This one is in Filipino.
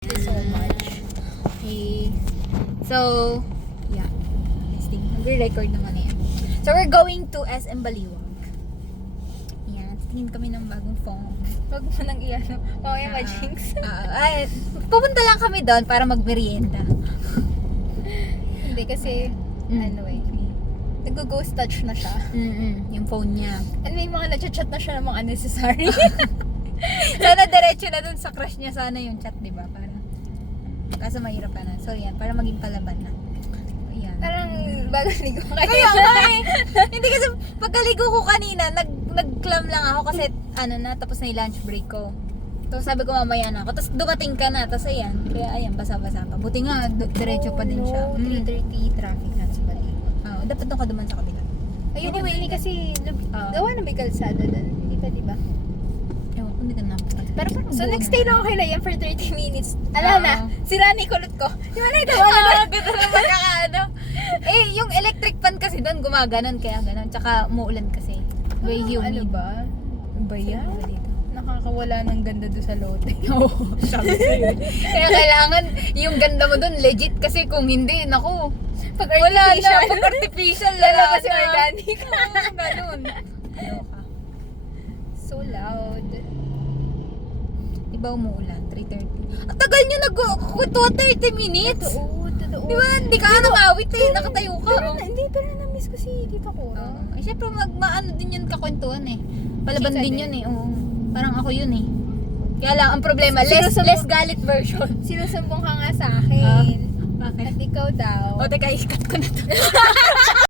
Thank you so much. Okay. So, yeah. Nagre-record naman na yan. So, we're going to SM Baliwag. Yan. Tingin kami ng bagong phone. Wag mo nang iyan. Mamaya ma-jinx. Ay, pupunta lang kami doon para mag-merienda. Hindi kasi, ano eh, nag-ghost touch na siya. Yung phone niya. And may mga nag-chat na siya ng mga unnecessary. Sana diretso na dun sa crush niya sana yung chat, di ba? Para, kaso mahirap ka na. So, yan. Para maging palaban na. Ayan. Parang bago ligo kayo. Kaya nga eh. Hindi kasi pagkaligo ko kanina, nag-clam lang ako kasi tapos na yung lunch break ko. So sabi ko mamaya na ako. Tapos dumating ka na. Tapos ayan. Kaya ayan, basa-basa pa. Buti nga, diretso pa din siya. 3:30 traffic na sa Baliwag. Oo, dapat doon ka duman sa kabila. Ayun anyway, hindi kasi gawa na may kalsada doon. Hindi pa, di ba? Ewan ko, hindi ka napunta. Pero so buo next na. day lang ako kay Layan for 30 minutes. Alam na, sira ni kulot ko. Di ba na ito? Ganda na magkakaano. Eh, yung electric fan kasi doon gumaganon. Kaya ganon. Tsaka umuulan kasi. Very humid. Ano ba? Ano ba yan? Nakakawala ng ganda doon sa lote. Oo, sabi ko yun. Kaya kailangan yung ganda mo doon legit kasi kung hindi, naku. Pag Wala na, artificial. pag artificial, Lalo wala kasi na. organic. Oo, ganun. So loud. Diba umuulan? 3:30. Ang tagal nyo nag-kuto 30 minutes. Totoo. Di ba? Hindi ka namawit eh. Nakatayo ka. Pero, Oh. pero na-miss ko si Tita Cora. Oo. Eh, syempre, maano din yun kakwentuhan eh. Palaban Chika din din. yun eh. Oo. Parang ako yun eh. Kaya lang, ang problema, Sinusubok- less galit version. Sinusumbong ka nga sa akin. Bakit? At ikaw daw. O, teka, ikat ko na to.